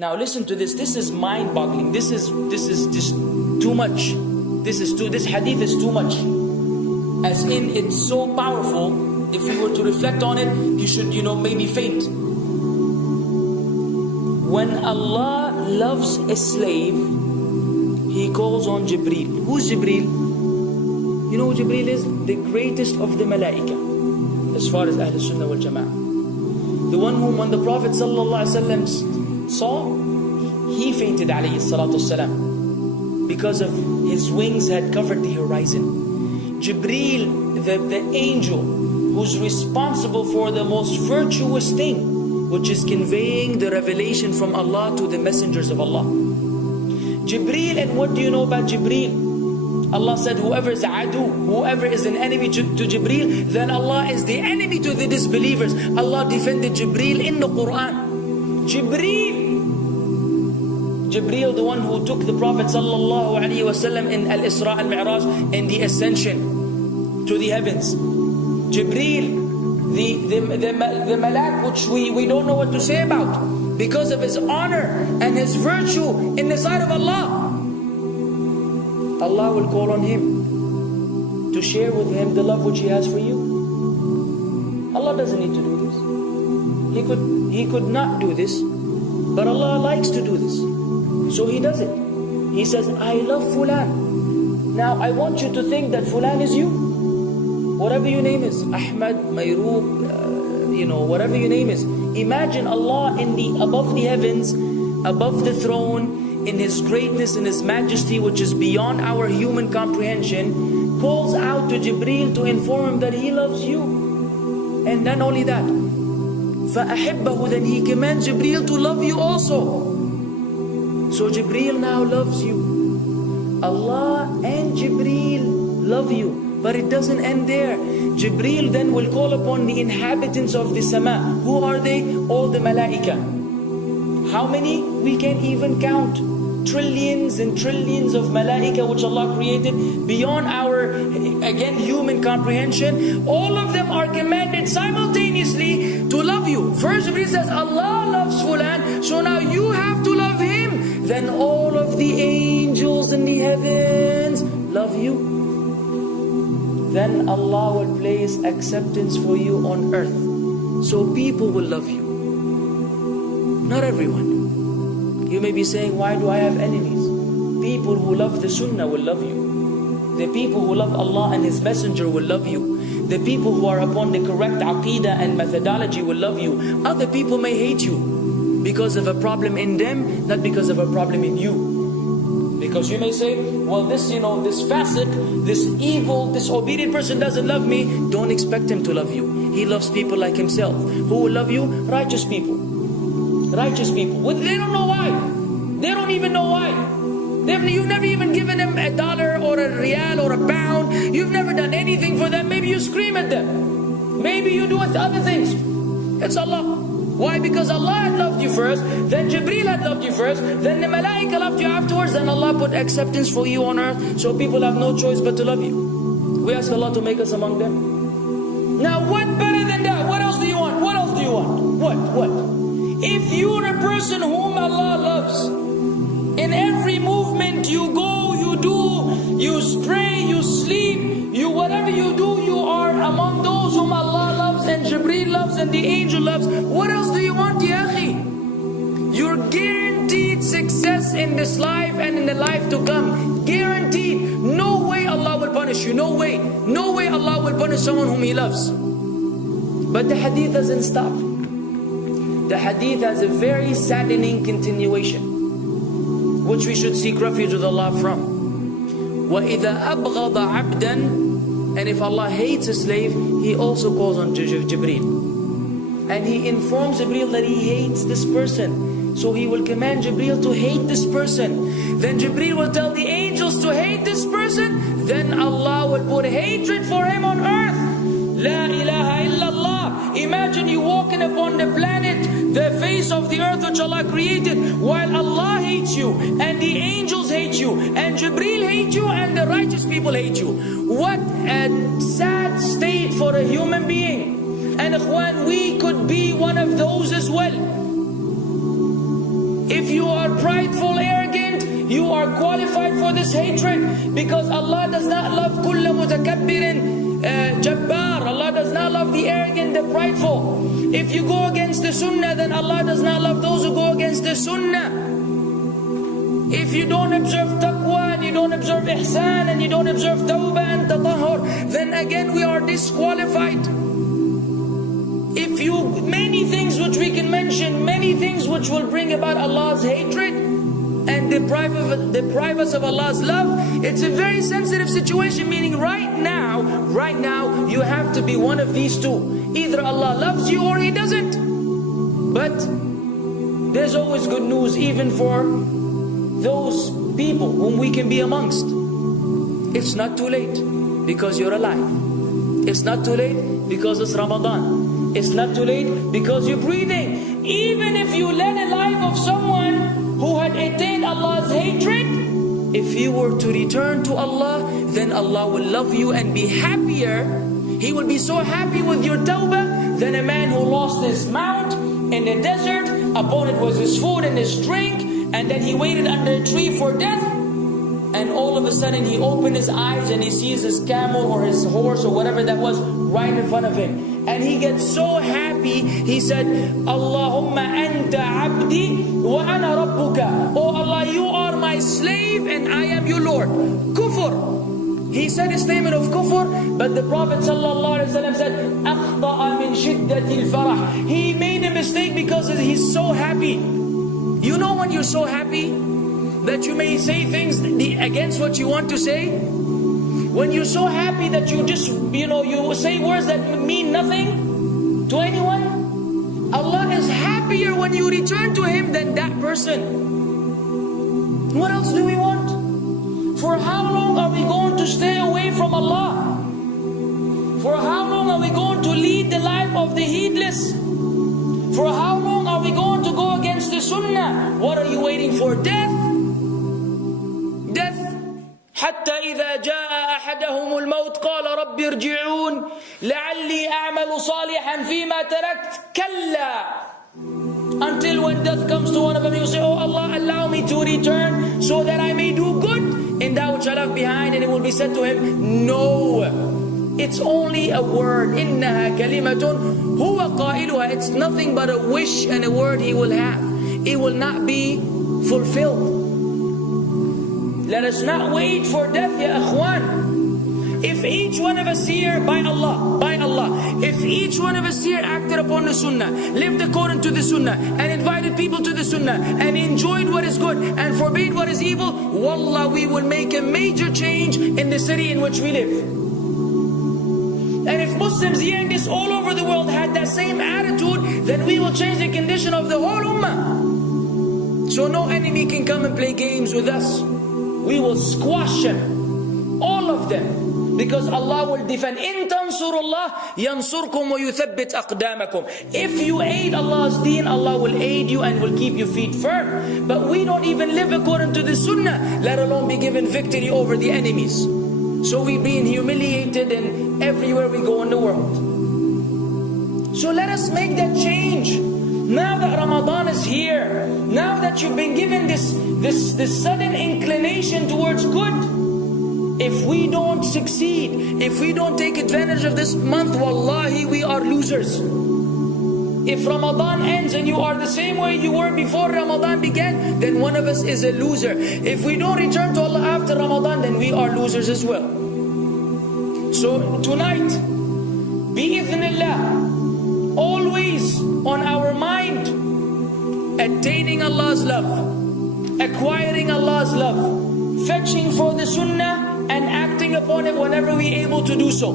Now listen to this. This is mind-boggling. This is just too much. This hadith is too much. As in, it's so powerful. If you were to reflect on it, you should, maybe faint. When Allah loves a slave, He calls on Jibreel. Who's Jibreel? You know who Jibreel is? The greatest of the malaika, as far as Ahl Sunnah wal Jama'ah. The one whom when the Prophet ﷺ saw, he fainted alayhi salatu wasalam, because of his wings had covered the horizon. Jibreel, the angel who's responsible for the most virtuous thing, which is conveying the revelation from Allah to the messengers of Allah. Jibreel, and what do you know about Jibreel? Allah said, whoever is adu, whoever is an enemy to Jibreel, then Allah is the enemy to the disbelievers. Allah defended Jibreel in the Quran. Jibreel, the one who took the Prophet ﷺ in Al-Isra al-Mi'raj, in the ascension to the heavens. Jibreel, the malak, which we don't know what to say about, because of his honor and his virtue in the sight of Allah. Allah will call on him to share with him the love which He has for you. Allah doesn't need to do this. He could not do this, but Allah likes to do this, so He does it. He says, I love Fulan. Now I want you to think that Fulan is you. Whatever your name is, Ahmad, Mayroob, whatever your name is. Imagine Allah above the heavens, above the throne, in His greatness and His majesty, which is beyond our human comprehension, calls out to Jibreel to inform him that He loves you. And not only that, فَأَحِبَّهُ, then He commands Jibreel to love you also. So Jibreel now loves you. Allah and Jibreel love you. But it doesn't end there. Jibreel then will call upon the inhabitants of the sama. Who are they? All the malaika. How many? We can't even count. Trillions and trillions of malaika which Allah created beyond our, again, human comprehension. All of them are commanded simultaneously to love you. First Jibreel says, Allah loves Fulan, so now you have to love him. Then all of the angels in the heavens love you. Then Allah will place acceptance for you on earth. So people will love you. Not everyone. You may be saying, why do I have enemies? People who love the Sunnah will love you. The people who love Allah and His Messenger will love you. The people who are upon the correct aqidah and methodology will love you. Other people may hate you because of a problem in them, not because of a problem in you. Because you may say, well, this fasiq, this evil, disobedient person doesn't love me. Don't expect him to love you. He loves people like himself. Who will love you? Righteous people. Righteous people. They don't know why. They don't even know why. You've never even given them $1 or a riyal or a pound. You've never done anything for them. Maybe you scream at them. Maybe you do other things. It's Allah. Why? Because Allah had loved you first, then Jibreel had loved you first, then the malaika loved you afterwards, and Allah put acceptance for you on earth, so people have no choice but to love you. We ask Allah to make us among them. Now what better than that? What else do you want? What else do you want? What? If you're a person whom Allah loves, in every movement you go, you do, you pray, you sleep, whatever you do, you are among those whom Allah loves and Jibreel loves and the angel loves. What else do you want, ya akhi? You're guaranteed success in this life and in the life to come. Guaranteed. No way Allah will punish you. No way. No way Allah will punish someone whom He loves. But the hadith doesn't stop. The hadith has a very saddening continuation, which we should seek refuge with Allah from. وَإِذَا أَبْغَضَ عَبْدًا, and if Allah hates a slave, He also calls on Jibreel. And He informs Jibreel that He hates this person. So He will command Jibreel to hate this person. Then Jibreel will tell the angels to hate this person. Then Allah will put hatred for him on earth. La ilaha illallah. Imagine you walking upon the planet, the face of the earth which Allah created, while Allah hates you, and the angels hate you, and Jibreel hates you, and the righteous people hate you. What a sad state for a human being. And ikhwan, we could be one of those as well. If you are prideful, arrogant, you are qualified for this hatred, because Allah does not love kulla mutakabbirin jabbar. Allah does not love the arrogant, the prideful. If you go against the sunnah, then Allah does not love those who go against the sunnah. If you don't observe taqwa, and you don't observe ihsan, and you don't observe tawbah and tatahur, then again we are disqualified. If you, many things which we can mention, many things which will bring about Allah's hatred and deprive us of Allah's love. It's a very sensitive situation, meaning right now, you have to be one of these two. Either Allah loves you or He doesn't. But there's always good news, even for those people whom we can be amongst. It's not too late because you're alive. It's not too late because it's Ramadan. It's not too late because you're breathing. Even if you led a life of someone who had attained Allah's hatred, if you were to return to Allah, then Allah will love you and be happier. He will be so happy with your tawbah than a man who lost his mount in the desert. Upon it was his food and his drink, and then he waited under a tree for death, and all of a sudden he opened his eyes and he sees his camel or his horse or whatever that was right in front of him, and he gets so happy. He said, Allahumma anta abdi wa ana rabbuka. Oh Allah, you are my slave and I am your Lord. Kufr. He said a statement of kufr, but the Prophet ﷺ said, أخطأ من شدة الفرح. He made a mistake because he's so happy. You know when you're so happy that you may say things against what you want to say? When you're so happy that you just, you say words that mean nothing to anyone? Allah is happier when you return to Him than that person. What else do we want? For how long are we going to stay away from Allah? For how long are we going to lead the life of the heedless? For how long are we going to go against the sunnah? What are you waiting for? Death? Death. حتى إذا جاء أحدهم الموت قال رب ارجعون لعلي أعمل صالحا فيما تركت كلا. Until when death comes to one of them, you say, oh Allah, allow me to return so that I may do good in that which I left behind. And it will be said to him, no, it's only a word. إنها كلمة هو قائلها. It's nothing but a wish and a word he will have. It will not be fulfilled. Let us not wait for death, ya akhwan. If each one of us here, by Allah, if each one of us here acted upon the sunnah, lived according to the sunnah, and invited people to the sunnah, and enjoyed what is good, and forbade what is evil, wallah, we will make a major change in the city in which we live. And if Muslims hearing this all over the world had that same attitude, then we will change the condition of the whole ummah. So no enemy can come and play games with us. We will squash them, all of them. Because Allah will defend. إِن تَنْصُرُ اللَّهِ يَنْصُرْكُمْ وَيُثَبِّتْ أَقْدَامَكُمْ. If you aid Allah's deen, Allah will aid you and will keep your feet firm. But we don't even live according to the sunnah, let alone be given victory over the enemies. So we're being humiliated in everywhere we go in the world. So let us make that change. Now that Ramadan is here, now that you've been given this sudden inclination towards good, if we don't succeed, if we don't take advantage of this month, wallahi, we are losers. If Ramadan ends and you are the same way you were before Ramadan began, then one of us is a loser. If we don't return to Allah after Ramadan, then we are losers as well. So tonight, bi'idhnillah, always on our mind, attaining Allah's love, acquiring Allah's love, fetching for the sunnah, and acting upon it whenever we're able to do so.